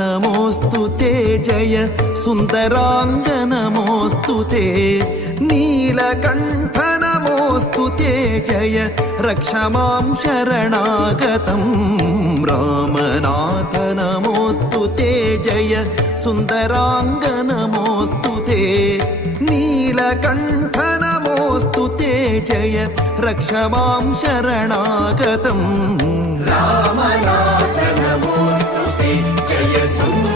नमोऽस्तु ते जय सुन्दराङ्ग नमोऽस्तु ते नीलकण्ठ नमोऽस्तु ते जय रक्ष मां शरणागतं रामनाथ नमोऽस्तु ते जय सुन्दराङ्ग नमोऽस्तु ते नीलकण्ठ नमोऽस्तु ते जय रक्ष मां शरणागतं रामनाथ नमोऽस्तु ते जय सुन्दराङ्ग